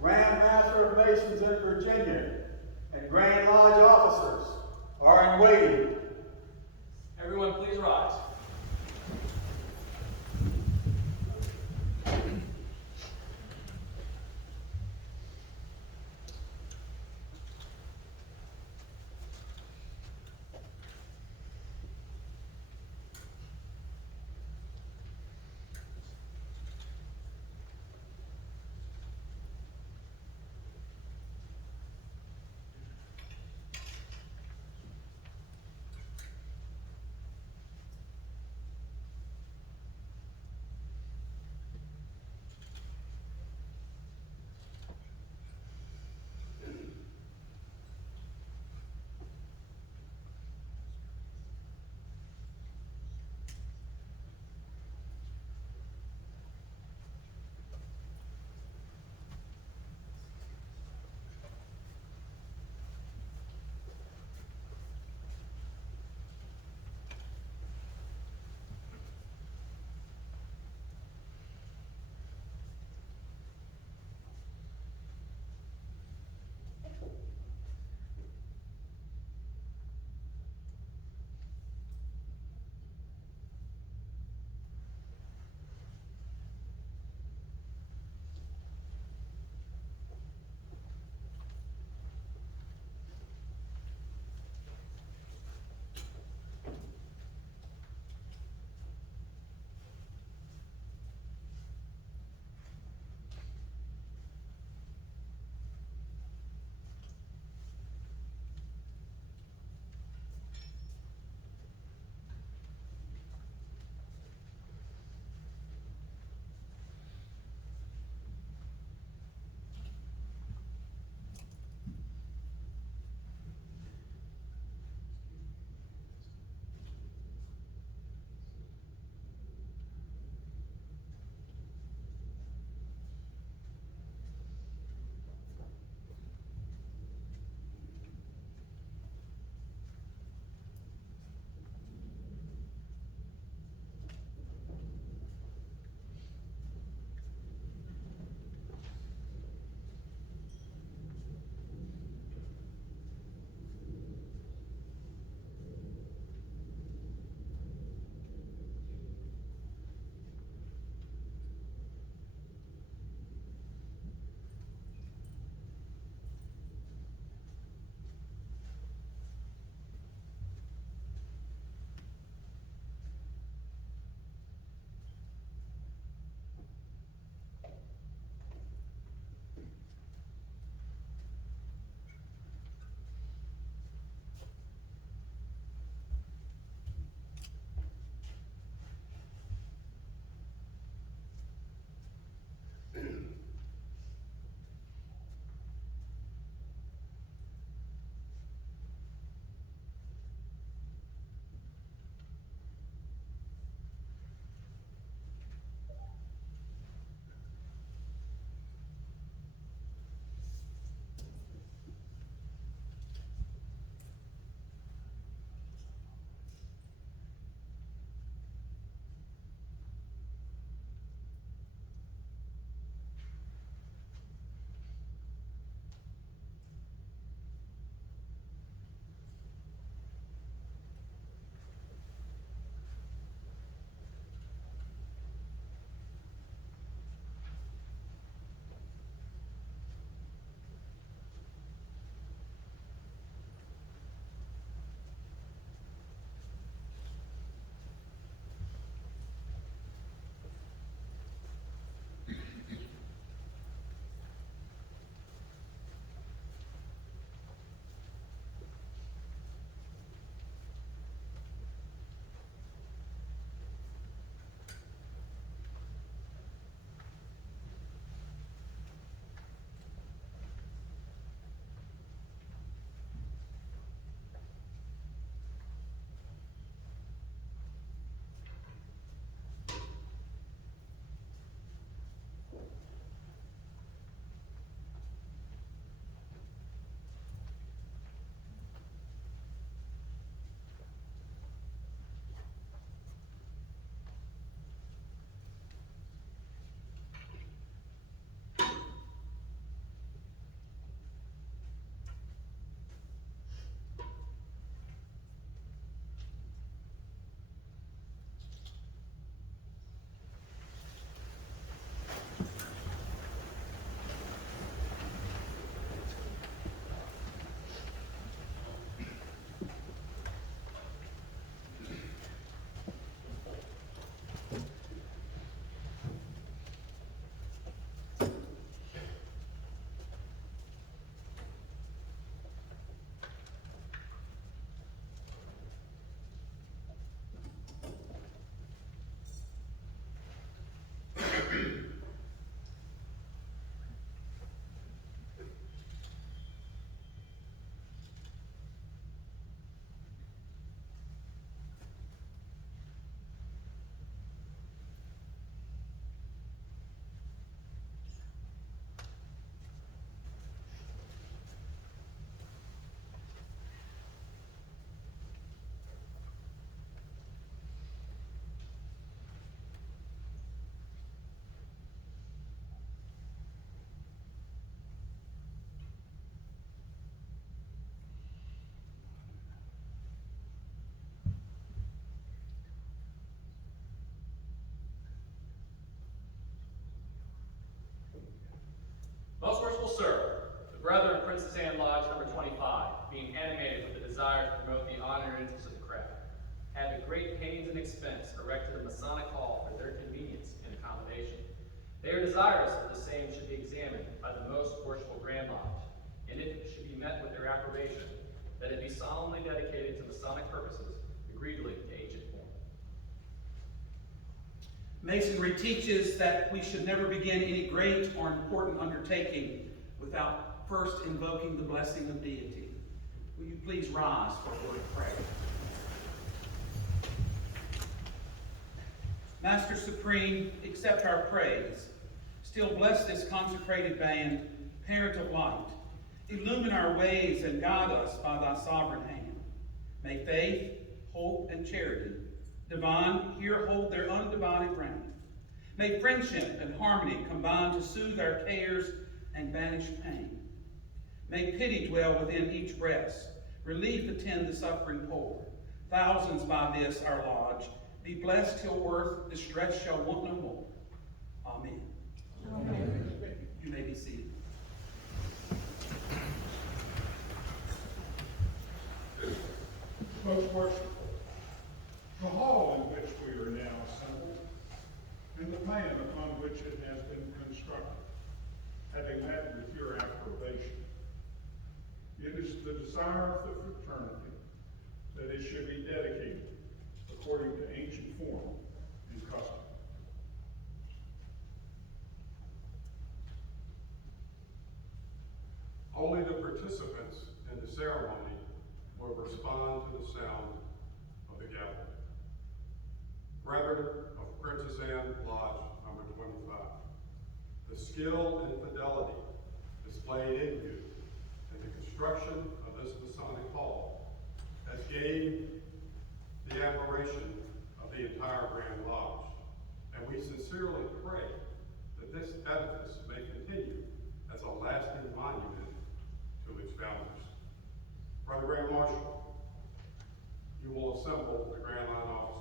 Grand Master of Masons in Virginia, and Grand Lodge officers are in waiting. Everyone, please rise. sir, the Brethren of Princess Anne Lodge number 25, being animated with the desire to promote the honor and interest of the craft, have at great pains and expense erected a Masonic hall for their convenience and accommodation. They are desirous that the same should be examined by the most worshipful Grand Lodge, and if it should be met with their approbation, that it be solemnly dedicated to Masonic purposes, agreedly to ancient form. Masonry teaches that we should never begin any great or important undertaking without first invoking the blessing of deity. Will you please rise for a word of prayer? Master Supreme, accept our praise. Still bless this consecrated band, parent of light. Illumine our ways and guide us by thy sovereign hand. May faith, hope, and charity, divine, here hold their undivided reign. May friendship and harmony combine to soothe our cares and banish pain. May pity dwell within each breast, relief attend the suffering poor. Thousands by this our lodge, be blessed till worth distress shall want no more. Amen. Amen. You may be seated. Most worshipful, the hall in which we are now assembled, and the plan upon which it has been constructed, having met with your approbation, it is the desire of the fraternity that it should be dedicated according to ancient form and custom. Only the participants in the ceremony will respond to the sound of the gavel. Brethren of Princess Anne Lodge number 25, the skill and fidelity displayed in you in the construction of this Masonic hall has gained the admiration of the entire Grand Lodge, and we sincerely pray that this edifice may continue as a lasting monument to its founders. Brother Grand Marshal, you will assemble the Grand Line officers.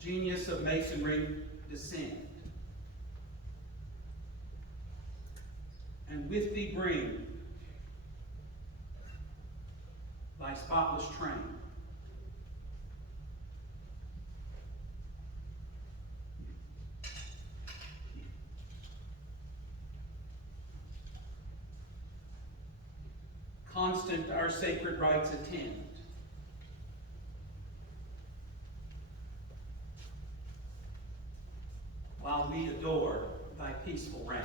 Genius of Masonry, descend. And with thee bring thy spotless train. Constant our sacred rites attend. While we adore thy peaceful reign.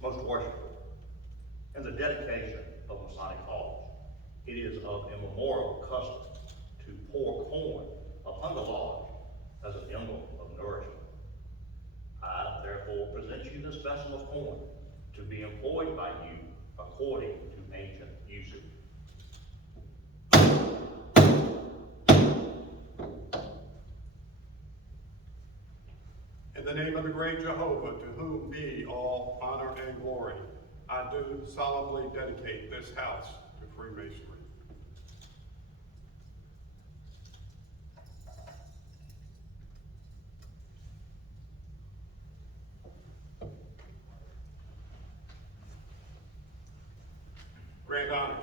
Most worshipful, in the dedication of Masonic halls, it is of immemorial custom to pour corn upon the lodge as an emblem of nourishment. I therefore present you this vessel of corn to be employed by you according to ancient usage. In the name of the great Jehovah, to whom be all honor and glory, I do solemnly dedicate this house to Freemasonry. Grand honors.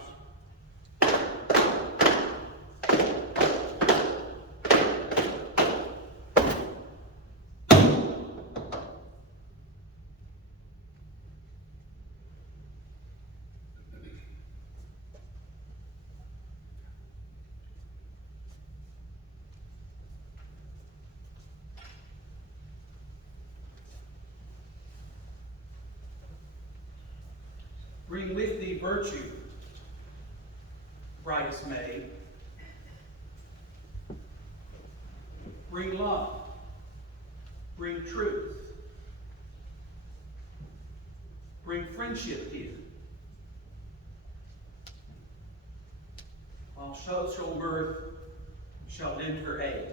Bring with thee virtue, brightest maid. Bring love. Bring truth. Bring friendship here. While social mirth shall lend her aid.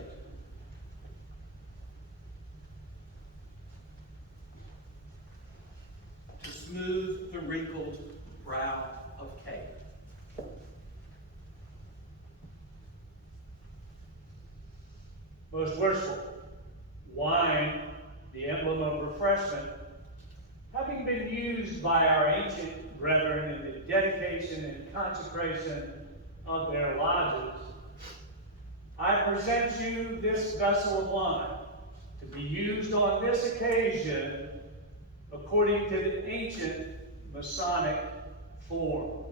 To smooth the wrinkled brow of care. Most worshipful, wine, the emblem of refreshment, having been used by our ancient brethren in the dedication and consecration of their lodges, I present you this vessel of wine to be used on this occasion according to the ancient Masonic form.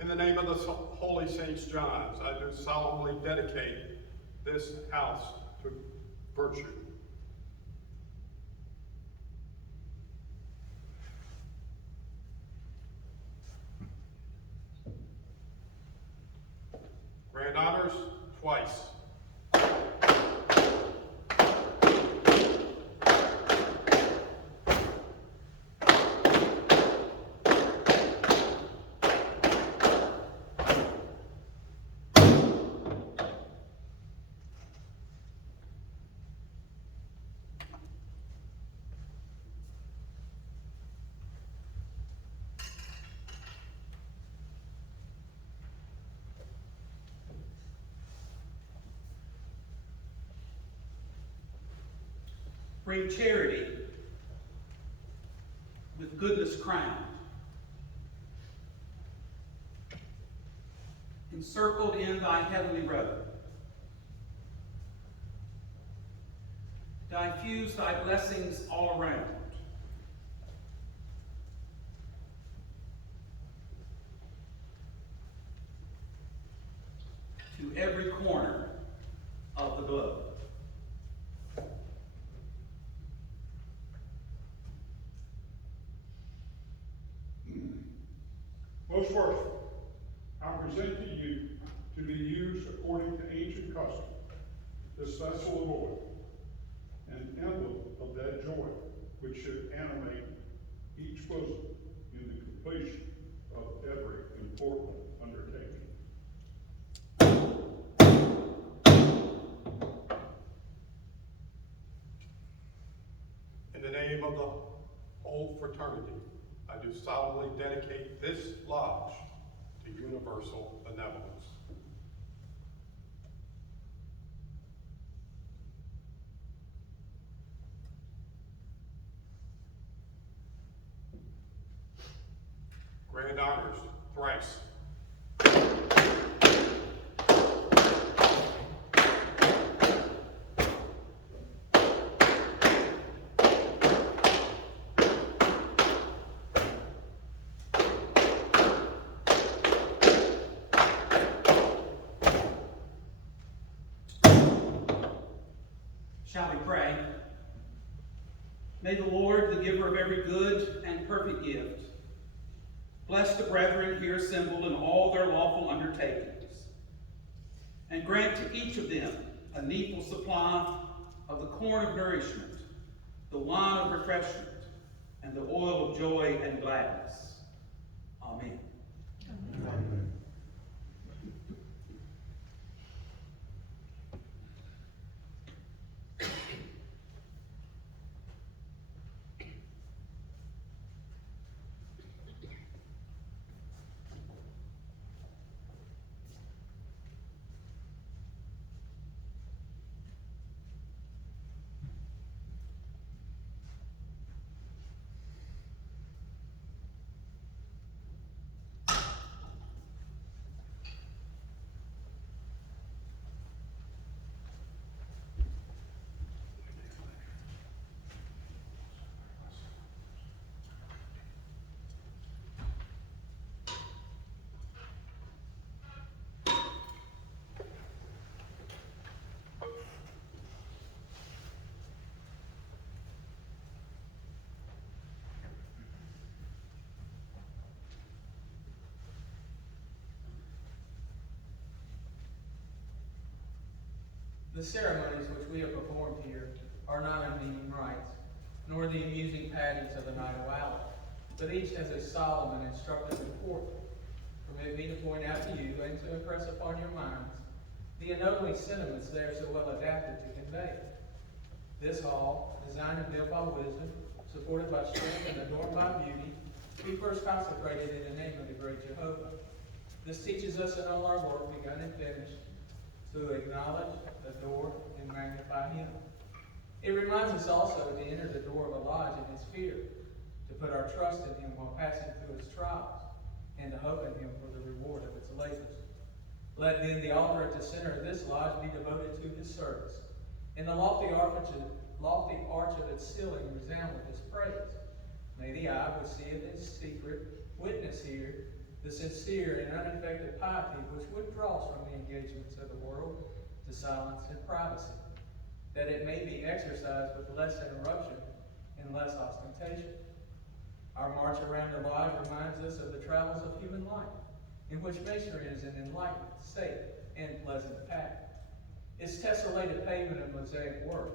In the name of the Holy Saints John's, I do solemnly dedicate this house to virtue. Grand honors, twice. Bring charity with goodness crowned, encircled in thy heavenly robe. Diffuse thy blessings all around. To every corner of the globe. Most worshipful, I present to you to be used according to ancient custom, this vessel of oil, an emblem of that joy which should animate each bosom in the completion of every important undertaking. In the name of the whole fraternity, I do solemnly dedicate this lodge to universal benevolence. Grand honors, thrice. Shall we pray? May the Lord, the giver of every good and perfect gift, bless the brethren here assembled in all their lawful undertakings, and grant to each of them a needful supply of the corn of nourishment, the wine of refreshment, and the oil of joy and gladness. Amen. Amen. The ceremonies which we have performed here are not unmeaning rites, nor the amusing pageants of a night owl, but each has a solemn and instructive import. Permit me to point out to you and to impress upon your minds the ennobling sentiments they are so well adapted to convey. This hall, designed and built by wisdom, supported by strength and adorned by beauty, we first consecrated in the name of the great Jehovah. This teaches us in all our work, begun and finished, to acknowledge, adore, and magnify Him. It reminds us also to enter the door of a lodge in His fear, to put our trust in Him while passing through its trials, and to hope in Him for the reward of its labors. Let then the altar at the center of this lodge be devoted to His service, and the lofty arch of its ceiling resound with His praise. May the eye which seeth in secret witness here the sincere and unaffected piety which withdraws from the engagements of the world to silence and privacy, that it may be exercised with less interruption and less ostentation. Our march around the lodge reminds us of the travels of human life, in which masonry is an enlightened, safe, and pleasant path. Its tessellated pavement of mosaic work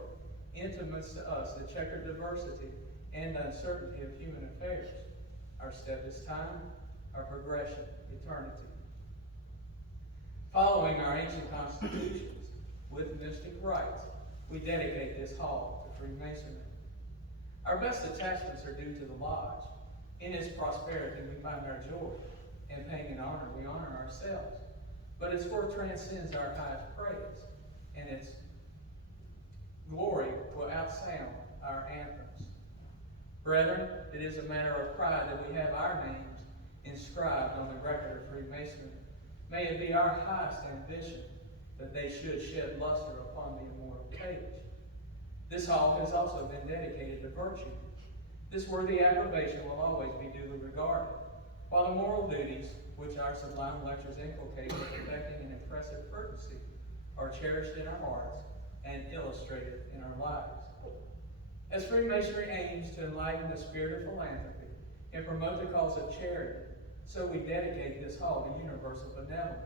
intimates to us the checkered diversity and uncertainty of human affairs. Our step is time, our progression, eternity. Following our ancient constitutions, with mystic rites, we dedicate this hall to Freemasonry. Our best attachments are due to the lodge. In its prosperity, we find our joy. In paying an honor, we honor ourselves. But its worth transcends our highest praise, and its glory will outsound our anthems. Brethren, it is a matter of pride that we have our names inscribed on the record of Freemasonry. May it be our highest ambition that they should shed luster upon the immortal page. This hall has also been dedicated to virtue. This worthy approbation will always be duly regarded, while the moral duties which our sublime lectures inculcate with affecting and impressive courtesy are cherished in our hearts and illustrated in our lives. As Freemasonry aims to enlighten the spirit of philanthropy and promote the cause of charity, so we dedicate this hall to universal benevolence,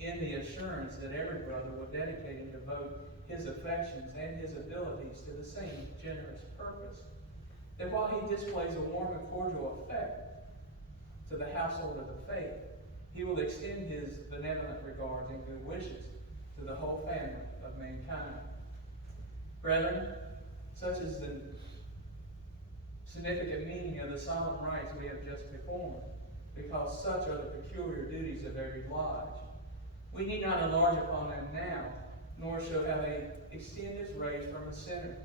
in the assurance that every brother will dedicate and devote his affections and his abilities to the same generous purpose. That while he displays a warm and cordial effect to the household of the faith, he will extend his benevolent regards and good wishes to the whole family of mankind. Brethren, such is the significant meaning of the solemn rites we have just performed, because such are the peculiar duties of every lodge. We need not enlarge upon them now, nor shall have they extend its rays from the center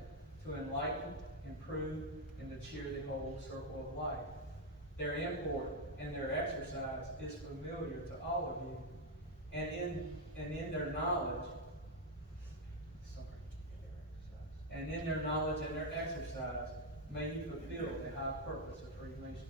to enlighten, improve, and to cheer the whole circle of life. Their import and their exercise is familiar to all of you, and in their knowledge, and their exercise, may you fulfill the high purpose of Freemasonry.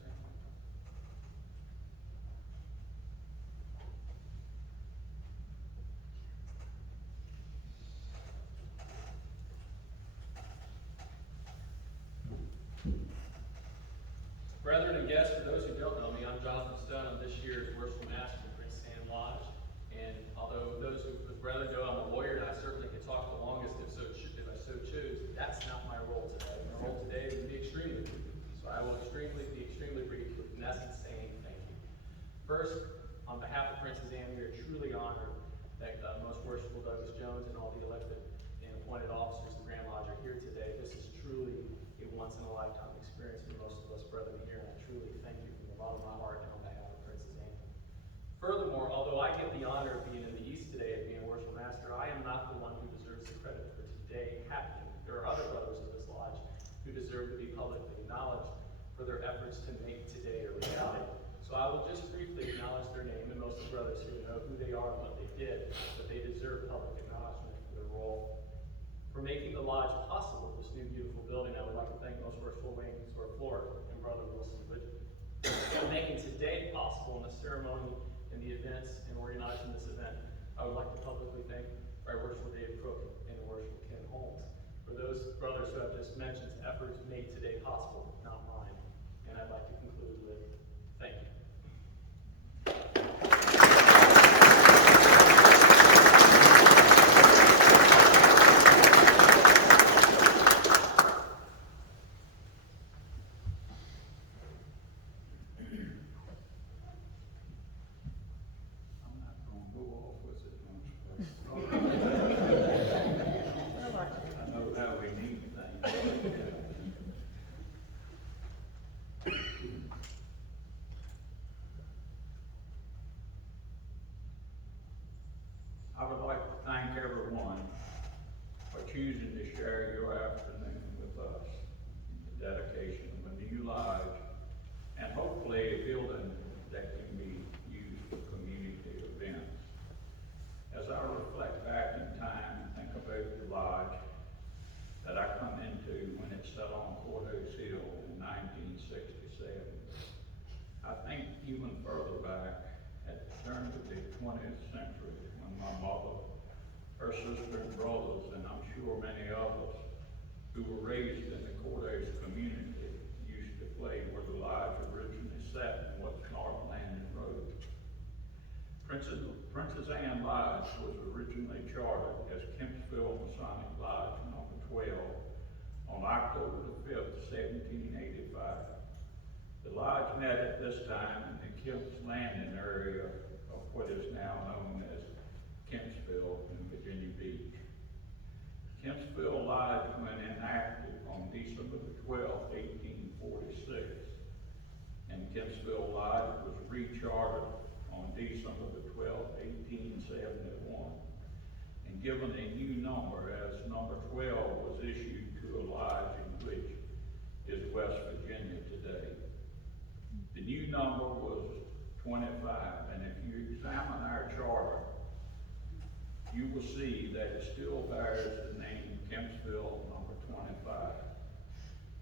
Brethren and guests, for those who don't know me, I'm Jonathan Stone. I'm this year's Worshipful Master in Princess Anne Lodge. And although those who would rather know I'm a lawyer, and I certainly could talk the longest if I so choose, that's not my role today. My role today is to be extremely brief. So I will be extremely brief with in essence saying thank you. First, on behalf of Princess Anne, we are truly honored that Most Worshipful Douglas Jones and all the elected and appointed officers of the Grand Lodge are here today. This is truly a once-in-a-lifetime experience for most of us brethren here, and I truly thank you from the bottom of my heart and on behalf of Princess Anne. Furthermore, although I get the honor of being in the East today as being a Worshipful Master, I am not the one who deserves the credit for today happening. There are other brothers of this lodge who deserve to be publicly acknowledged for their efforts to make today a reality. So I will just briefly acknowledge their name, and most of the brothers here know who they are and what they did, but they deserve public acknowledgement for their role. For making the lodge possible, this new beautiful building, I would like to thank Most Worshipful Wayne Florida and Brother Wilson Wood for making today possible in the ceremony and the events and organizing this event. I would like to publicly thank our Worshipful David Cook and the Worshipful Ken Holmes for those brothers who I've just mentioned, efforts made today possible, not mine. And I'd like to conclude with thank you. choosing to share your afternoon with us in the dedication of a new lodge and hopefully a building that can be used for community events. As I reflect back in time and think about the lodge that I come into when it set on Courthouse Hill in 1967, I think even further back at the turn of the 20th century when my mother, her sister and brothers, and I'm sure many others who were raised in the Courthouse community used to play where the lodge originally sat in what's North Landing Road. Princess Anne Lodge was originally chartered as Kempsville Masonic Lodge number 12 on October the 5th, 1785. The lodge met at this time in the Kemp's Landing area of what is now known as Kempsville in Virginia Beach. Kempsville Lodge went inactive on December the 12th, 1846, and Kempsville Lodge was rechartered on December the 12th, 1871, and given a new number as number 12 was issued to a lodge in which is West Virginia today. The new number was 25, and if you examine our charter, you will see that it still bears the name Kempsville number 25,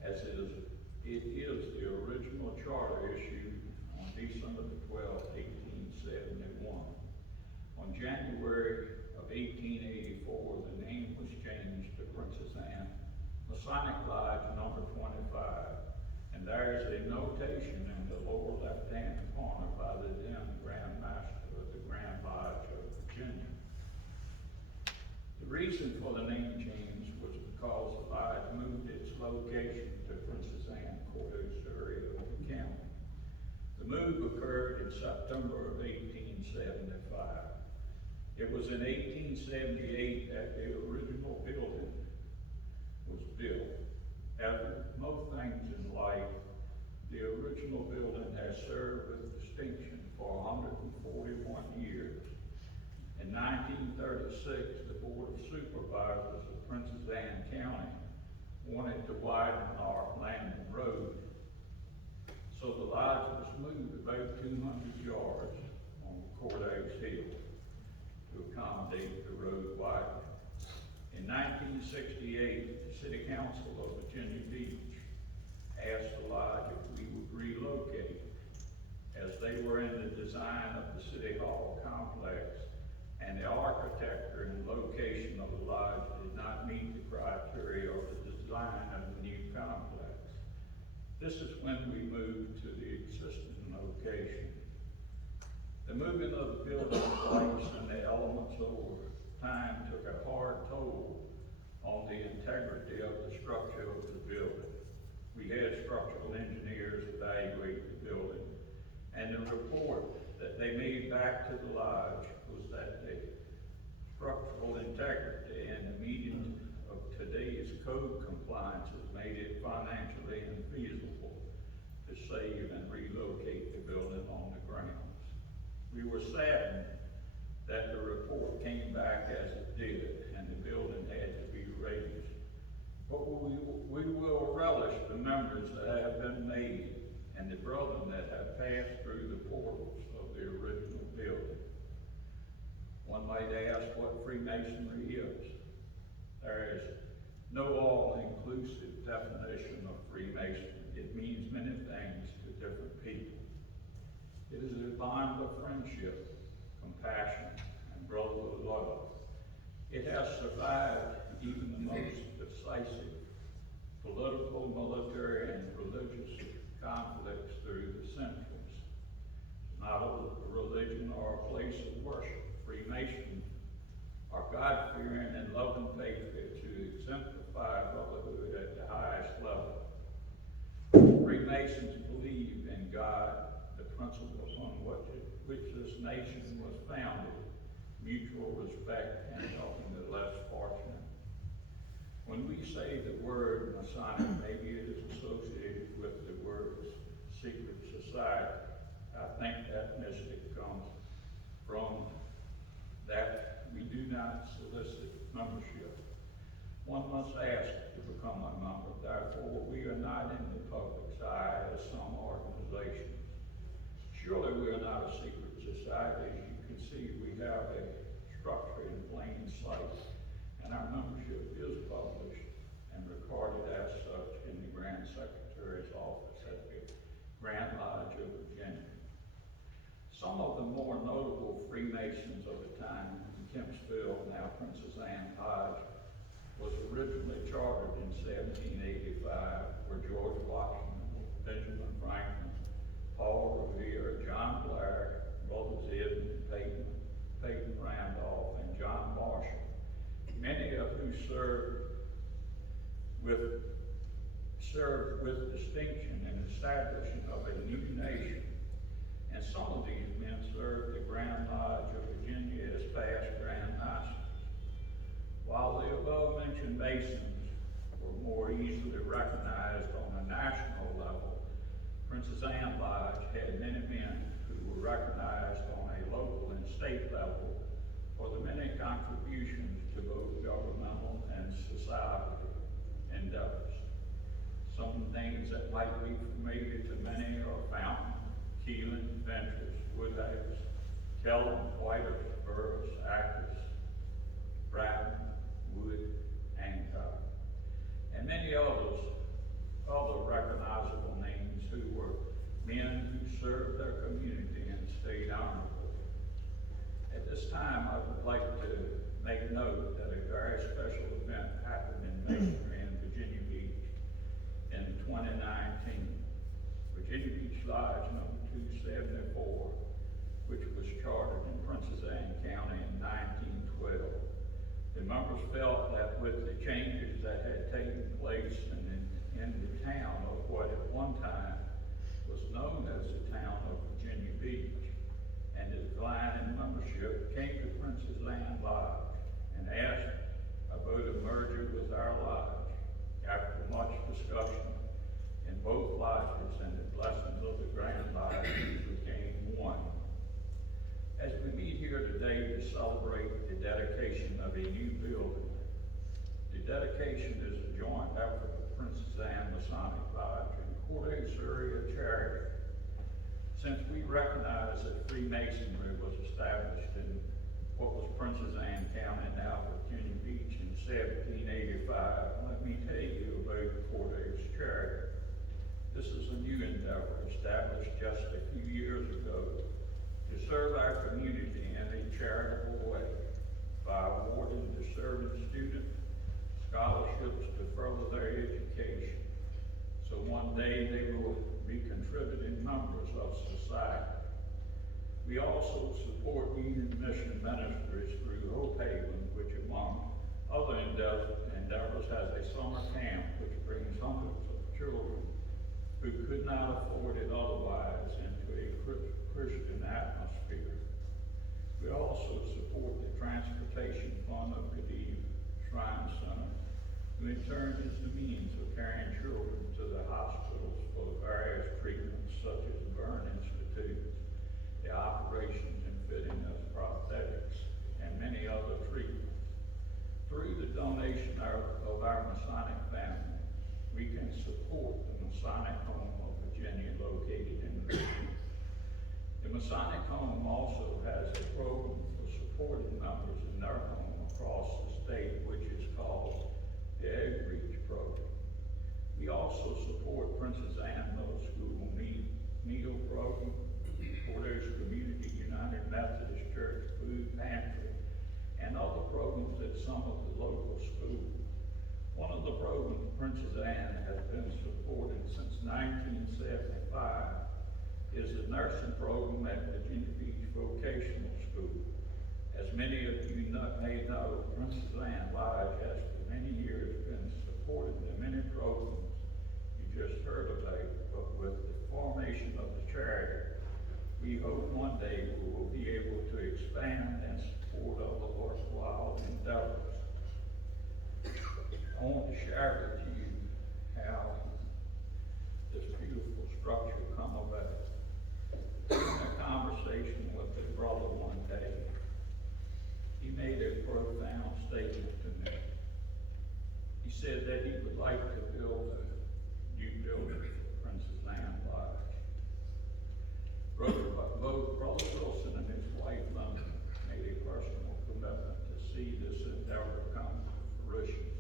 as it is the original charter issued on December the 12th, 1871. On January of 1884, the name was changed to Princess Anne Masonic Lodge number 25, and there is a notation in the lower left-hand corner by the then Grand Master of the Grand Lodge of Virginia. The reason for the name change was because the lodge moved its location to Princess Anne Courthouse area of the county. The move occurred in September of 1875. It was in 1878 that the original building was built. As with most things in life, the original building has served with distinction for 141 years. In 1936, the Board of Supervisors of Princess Anne County wanted to widen North Landing Road, so the lodge was moved about 200 yards on Courthouse Hill to accommodate the road widening. In 1968, the City Council of Virginia Beach asked the lodge if we would relocate, as they were in the design of the City Hall complex, and the architecture and location of the lodge did not meet the criteria of the design of the new complex. This is when we moved to the existing location. The moving of the building place and the elements over time took a hard toll on the integrity of the structure of the building. We had structural engineers evaluate the building, and the report that they made back to the lodge was that the structural integrity and the meeting of today's code compliances made it financially infeasible to save and relocate the building on the grounds. We were saddened that the report came back as it did, and the building had to be raised. But we will relish the memories that have been made and the brethren that have passed through the portals of the original building. One might ask what Freemasonry is. There is no all-inclusive definition of Freemasonry. It means many things to different people. It is a bond of friendship, compassion, and brotherly love. It has survived even the most decisive political, military, and religious conflicts through the centuries. It's not a religion or a place of worship. Freemasons are God-fearing and loving patriots who exemplify brotherhood at the highest level. Freemasons believe in God, the principles on which this nation was founded, mutual respect, and helping the less fortunate. When we say the word Masonic, maybe it is associated with the words secret society. I think that mystic comes from that we do not solicit membership. one must ask to become a member. Therefore, we are not in the public's eye as some organizations. Surely we are not a secret society. As you can see, we have a structure in plain sight, and our membership is published and recorded as such in the Grand Secretary's office at the Grand Lodge of Virginia. Some of the more notable Freemasons of the time in Kempsville, now Princess Anne Lodge, was originally chartered in 1785, where George Washington, Benjamin Franklin, Paul Revere, John Blair, brothers Edmund Peyton Randolph, and John Marshall, many of who served with distinction in establishing of a new nation. And some of these men served the Grand Lodge of Virginia as past Grand Masters. While the above-mentioned Masons were more easily recognized on a national level, Princess Anne Lodge had many men who were recognized on a local and state level for the many contributions to both governmental and societal endeavors. Some names that might be familiar to many are Fountain, Keelan, Ventures, Woodhouse, Kellum, Whiters, Burris, Actis, Bratton, Wood, Hancock, and many others, other recognizable names who were men who served their community and stayed honorable. At this time, I would like to make note that a very special event happened in Masonry in Virginia Beach in 2019. Virginia Beach Lodge number 274, which was chartered in Princess Anne County in 1912. The members felt that with the changes that had taken place in the town of what at one time was known as the town of Virginia Beach, and the decline in membership, came to Princess Anne Lodge and asked about a merger with our lodge. After much discussion in both lodges and the blessings of the Grand Lodge, became one. As we meet here today to celebrate the dedication of a new building, the dedication is a joint effort of Princess Anne Masonic Lodge and Cordes Area Charity. Since we recognize that Freemasonry was established in what was Princess Anne County, now Virginia Beach, in 1785, let me tell you about Cordes Charity. This is a new endeavor established just a few years ago to serve our community in a charitable way by awarding deserving students scholarships to further their education, so one day they will be contributing members of society. We also support Union Mission Ministries through Hope Haven, which among other endeavors has a summer camp which brings hundreds of children who could not afford it otherwise into a Christian atmosphere. We also support the transportation fund of Khedive Shrine Center, who in turn is the means of carrying children to the hospitals for various treatments such as burn institutes, the operations and fitting of prosthetics, and many other treatments. Through the donation of our Masonic family, we can support the Masonic Home of Virginia located in Virginia. The Masonic Home also has a program for supporting members in their home across the state, which is called the Egg Reach Program. We also support Princess Anne Middle School meal program, Cordes Community United Methodist Church Food Pantry, and other programs at some of the local schools. One of the programs Princess Anne has been supporting since 1975 is the nursing program at Virginia Beach Vocational School. As many of you may know, Princess Anne Lodge has for many years been supporting the many programs you just heard about, but with the formation of the charity, we hope one day we will be able to expand and support other worthwhile endeavors. I want to share with you how this beautiful structure come about. In a conversation with a brother one day, he made a profound statement to me. He said that he would like to build a new building for Princess Anne Lodge. Brother Wilson and his wife Linda made a personal commitment to see this endeavor come to fruition.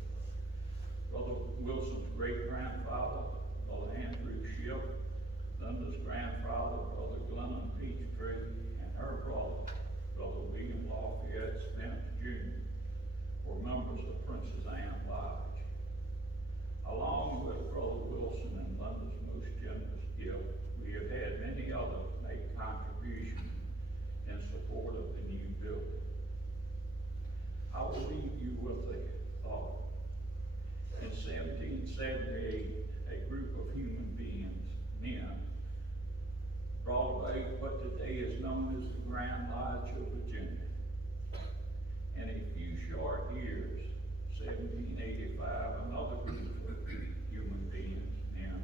Brother Wilson's great-grandfather, Brother Andrew Shipp, Linda's grandfather, Brother Glennon Peachtree, and her brother, Brother William Lafayette Spence Jr., were members of Princess Anne Lodge. Along with Brother Wilson and Linda's most generous gift, we have had many others make contributions in support of the new building. I will leave you with a thought. In 1778, a group of human beings, men, brought about what today is known as the Grand Lodge of Virginia. In a few short years, 1785, another group of human beings, men,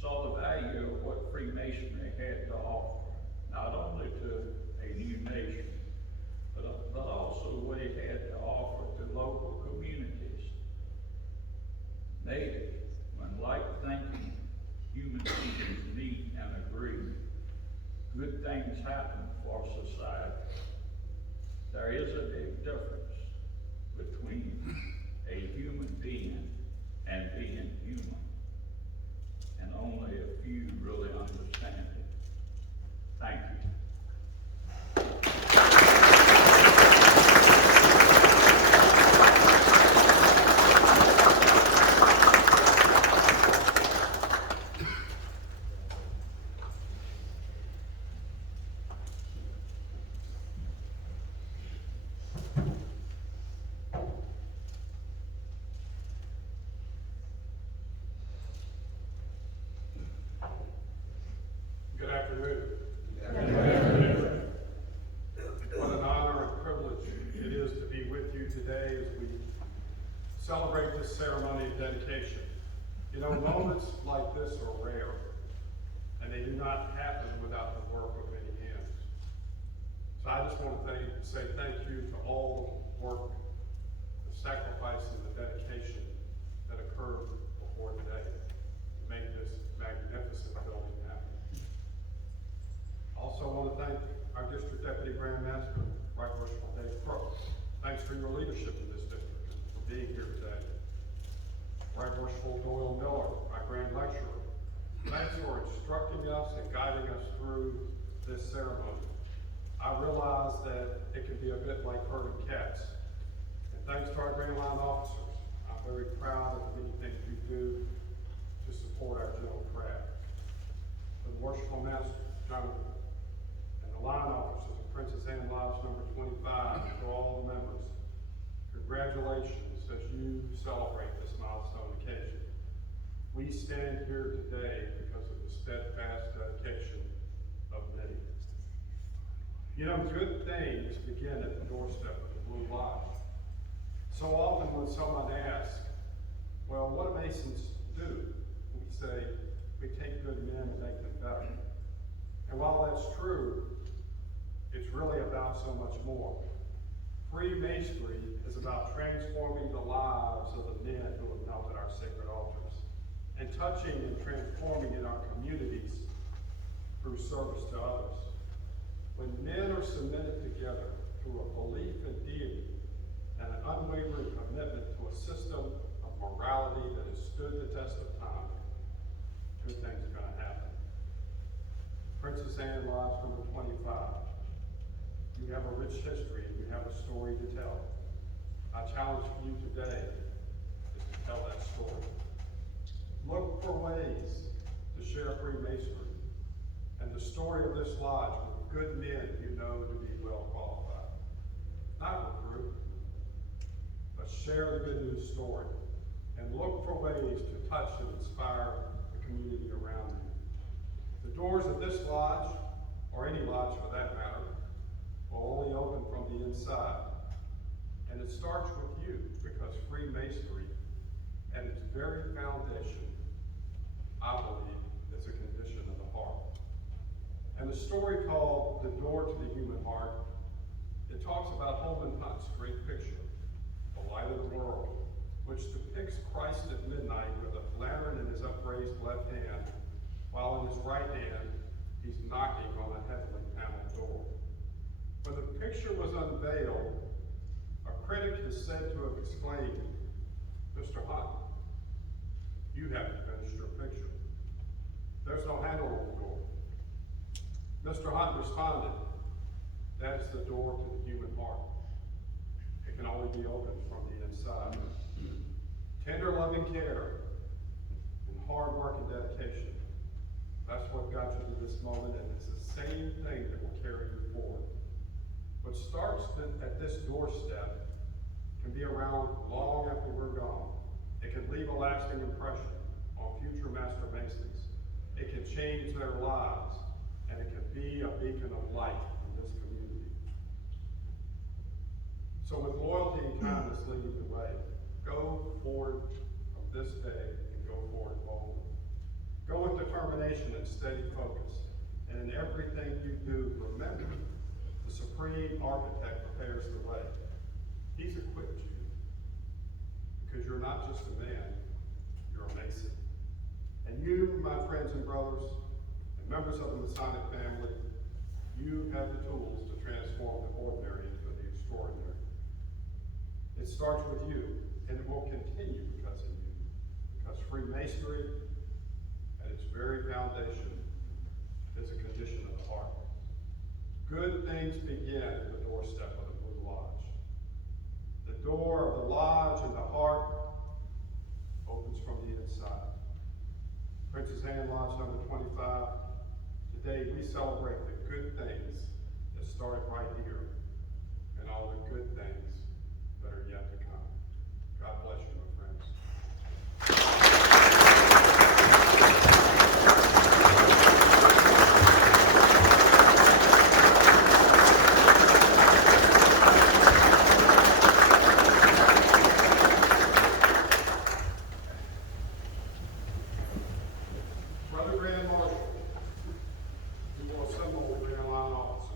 saw the value of what Freemasonry had to offer, not only to a new nation, but also what it had to offer to local communities. Maybe when like-thinking human beings meet and agree, good things happen for society. There is a big difference between a human being and being human, and only a few really understand it. Thank you. Good afternoon. What an honor and privilege it is to be with you today as we celebrate this ceremony of dedication. You know, moments like this are rare, and they do not happen without the work of many hands. So I just want to say thank you to all the work, the sacrifice, and the dedication that occurred before today to make this magnificent building happen. Also want to thank our District Deputy Grand Master, Right Worshipful Dave Crook. Thanks for your leadership in this district and for being here today. Right Worshipful Doyle Miller, our Grand Lecturer. Thanks for instructing us and guiding us through this ceremony. I realize that it can be a bit like herding cats. And thanks to our Grand Line officers. I'm very proud of the many things you do to support our general craft. To the Worshipful Master, Jonathan, and the line officers of Princess Anne Lodge number 25, and to all the members, congratulations as you celebrate this milestone occasion. We stand here today because of the steadfast dedication of many. You know, good things begin at the doorstep of the Blue Lodge. So often when someone asks, well, what do Masons do? We say, we take good men and make them better. And while that's true, it's really about so much more. Freemasonry is about transforming the lives of the men who have knelt at our sacred altars, and touching and transforming in our communities through service to others. When men are cemented together through a belief in deity and an unwavering commitment to a system of morality that has stood the test of time, good things are going to happen. Princess Anne Lodge number 25. You have a rich history and you have a story to tell. My challenge for you today is to tell that story. Look for ways to share Freemasonry and the story of this lodge with good men you know to be well qualified. Not recruit, but share the good news story and look for ways to touch and inspire the community around you. The doors of this lodge, or any lodge for that matter, will only open from the inside. And it starts with you, because Freemasonry, at its very foundation, I believe, is a condition of the heart. And the story called The Door to the Human Heart, it talks about Holman Hunt's great picture, the light of the world, which depicts Christ at midnight with a lantern in his upraised left hand, while in his right hand he's knocking on a heavily paneled door. When the picture was unveiled, a critic is said to have exclaimed, "Mr. Hunt, you haven't finished your picture. There's no handle on the door." Mr. Hunt responded, "That is the door to the human heart. It can only be opened from the inside." Tender loving care and hard work and dedication. That's what got you to this moment, and it's the same thing that will carry you forward. What starts at this doorstep can be around long after we're gone. It can leave a lasting impression on future Master Masons. It can change their lives, and it can be a beacon of light in this community. So with loyalty and kindness leading the way, go forward from this day and go forward boldly. Go with determination and steady focus. And in everything you do, remember, the Supreme Architect prepares the way. He's equipped you. Because you're not just a man, you're a Mason. And you, my friends and brothers, and members of the Masonic family, you have the tools to transform the ordinary into the extraordinary. It starts with you, and it will continue because of you. Because Freemasonry, at its very foundation, is a condition of the heart. Good things begin at the doorstep of the Blue Lodge. The door of the lodge and the heart opens from the inside. Princess Anne Lodge number 25, today we celebrate the good things that started right here and all the good things that are yet to come. God bless you, my friends. Brother Grand Marshal, we will assemble the Grand Line officers.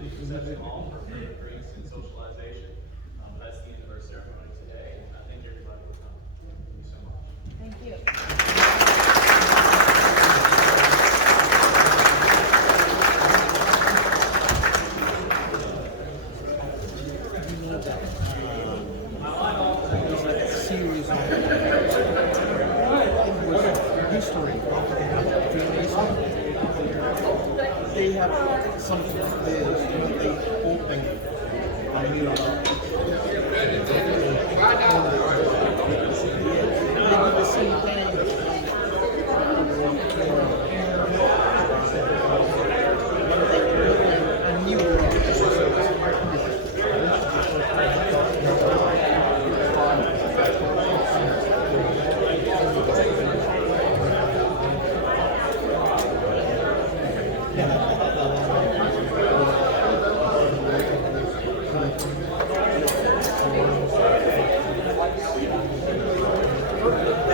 the reception hall for further drinks and socialization. But that's the end of our ceremony today, and I thank everybody for coming. Thank you so much. Thank you. Series on history of Freemason. They have something like this when they open a new they do the same thing. A new Thank you.